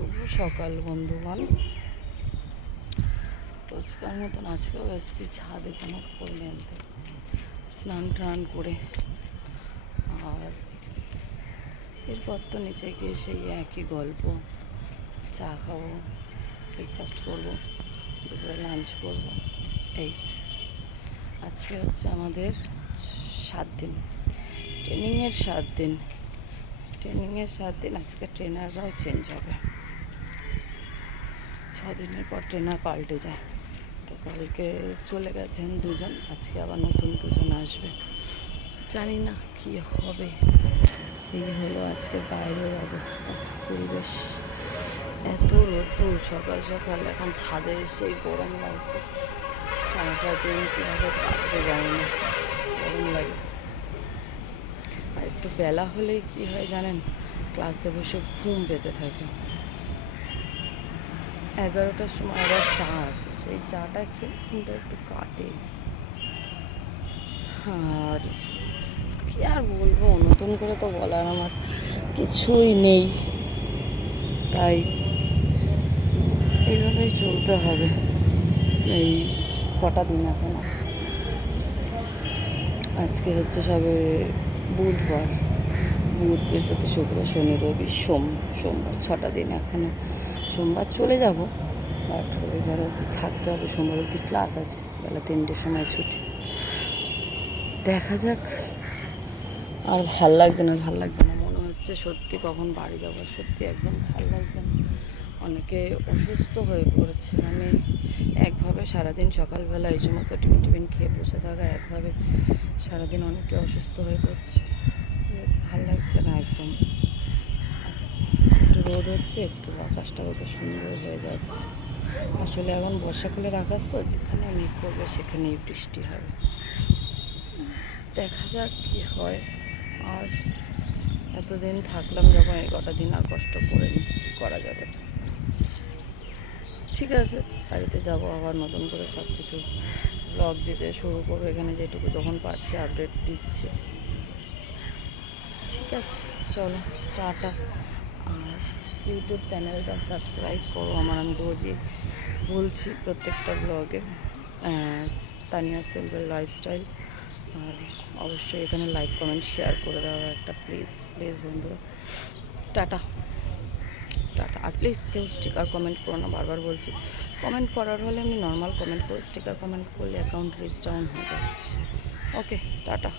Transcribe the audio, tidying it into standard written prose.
শুভ সকাল বন্ধুগণ। রোজকার মতন আজকেও এসেছি ছাদে জামা কাপড় মেলতে, স্নান টান করে। আর এরপর তো নিচে গিয়ে সেই একই গল্প, চা খাবো, ব্রেকফাস্ট করবো, দুপুরে লাঞ্চ করবো। এই আজকে হচ্ছে আমাদের 7 দিন ট্রেনিংয়ের 7 দিন। আজকে ট্রেনাররাও চেঞ্জ হবে। 6 দিনের পর ট্রেনার পাল্টে যায়। তো কালকে চলে গেছেন 2জন, আজকে আবার নতুন 2জন আসবে। জানি না কি হবে। এই হলো আজকে বাইরের অবস্থা, পরিবেশ। এত রোদ্দুর সকাল সকাল, এখন ছাদে এসেই গরম লাগছে। সারাটা দিন কীভাবে কাটতে যায় না, গরম লাগে। আর একটু বেলা হলেই কি হয় জানেন, ক্লাসে বসে ঘুম পেতে থাকে। 11টার সময় আবার চা আসে, সেই চাটা খেয়ে ঘুমটা একটু কাটে। আর কি আর বলবো, নতুন করে তো বলার আমার কিছুই নেই, তাই এইভাবেই চলতে হবে। এই কটা দিন এখন, আজকে হচ্ছে সবে বুধবার, বুধ বৃহস্পতি শুক্র শনি রবি সোমবার 6টা দিন এখনো। সোমবার চলে যাব, বাট রবিবার অবধি থাকতে হবে। সোমবার অবধি ক্লাস আছে, বেলা 3টের সময় ছুটি। দেখা যাক। আর ভাল লাগছে না, মনে হচ্ছে সত্যি কখন বাড়ি যাবো। সত্যি একদম ভাল লাগছে না। অনেকে অসুস্থ হয়ে পড়েছে, মানে একভাবে সারাদিন সকালবেলা এই সমস্ত টিফিন খেয়ে বসে থাকা, একভাবে সারাদিন অনেকে অসুস্থ হয়ে পড়ছে। ভাল লাগছে না একদম। আচ্ছা, একটু রোদ হচ্ছে, একটু আকাশটা কত সুন্দর হয়ে যাচ্ছে। আসলে এখন বর্ষাকালের আকাশ তো, যেখানে মেঘ করবে সেখানেই বৃষ্টি হবে। দেখা যাক কি হয়। আর এতদিন থাকলাম যখন, এই কটা দিন আর কষ্ট করে নি, করা যাবে। ঠিক আছে, বাড়িতে যাব, আবার নতুন করে সব কিছু ব্লগ দিতে শুরু করবো। এখানে যেটুকু যখন পারছি আপডেট দিচ্ছি। ঠিক আছে, চলো, টাটা। আর ইউটিউব চ্যানেলটা সাবস্ক্রাইব করো আমার, আমি রোজই বলছি প্রত্যেকটা ব্লগে, তানিয়া সিম্পল লাইফস্টাইল। আর অবশ্যই এখানে লাইক কমেন্ট শেয়ার করে দেওয়া একটা প্লিজ বন্ধুরা। টাটা। আর প্লিজ কেউ স্টিকার কমেন্ট করো না, বারবার বলছি। কমেন্ট করার হলে এমনি নর্মাল কমেন্ট করো, স্টিকার কমেন্ট করলে অ্যাকাউন্ট রিচ ডাউন হয়ে যাচ্ছে। ওকে, টাটা।